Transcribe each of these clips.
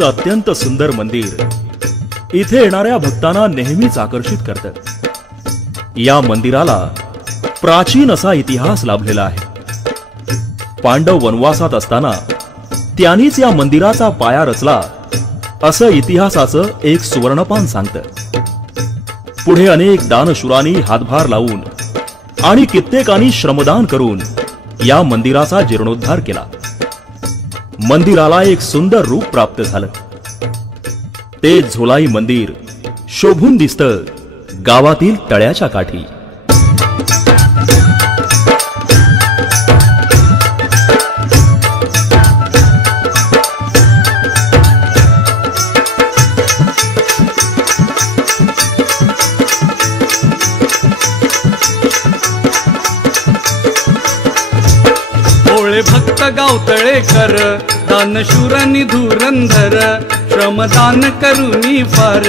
अत्यंत सुंदर मंदिर इथे येणाऱ्या भक्तांना नेहमीच आकर्षित करतं। या मंदिराला प्राचीन असा इतिहास लाभलेला आहे। पांडव वनवासात असताना त्यांनीच या मंदिराचा पाया रचला असं इतिहासाचं एक सुवर्णपान सांगतं। पुढे अनेक दानशूरांनी हातभार लावून आणि कित्येकांनी श्रमदान करून या मंदिराचा जीर्णोद्धार केला। मंदिराला एक सुंदर रूप प्राप्त झालं। ते झोलाई मंदिर शोभून दिसतं गावातील तळ्याच्या काठी। भक्त गावतळेकर दानशूरांनी धुरंधर श्रमदान करूनी फार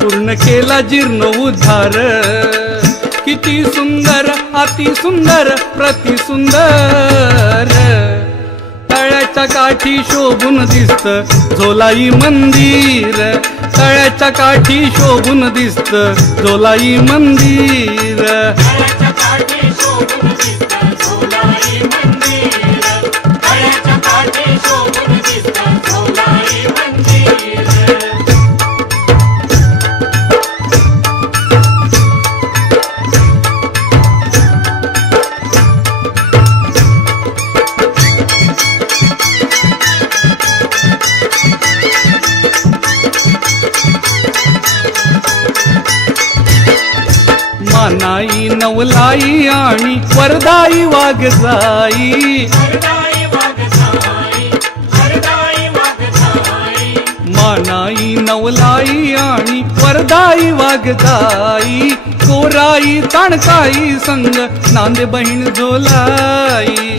पूर्ण केला जीर्ण उद्धार। किती सुंदर अति सुंदर प्रति सुंदर तळ्याच्या काठी शोभून दिसत झोलाई मंदिर। तळ्याच्या काठी शोभून दिसत झोलाई मंदिर। मानाई नवलाई आणि वरदाई वाघजाई। मानाई नवलाई आणि वरदाई वाघजाई कोराई ताणकाई संग नांदे बहीण झोलाई।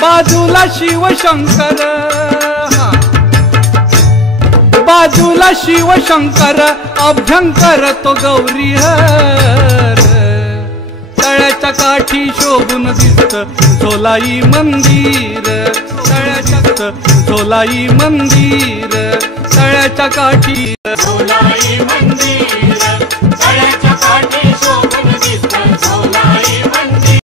बाजूला शिवशंकर बाजूला शिवशंकर अभ्यंकर तो गौरीहर। तळ्याच्या काठी शोभून दिसत झोलाई मंदिर। तळ्याच्या झोलाई मंदिर तळ्याच्या काठी झोलाई मंदिर।